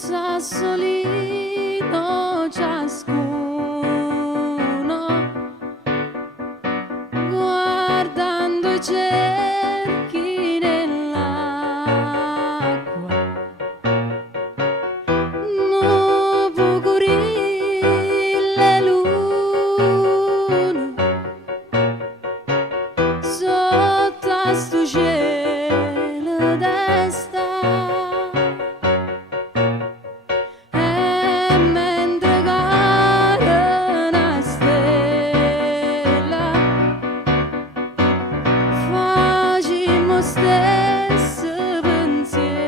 sassolino ciascuno, guardando i cerchi nell'acqua, nuovo gorille luna, sotto a sto cielo d'estate. E mentre cade una stella, facciamo stesso pensiero.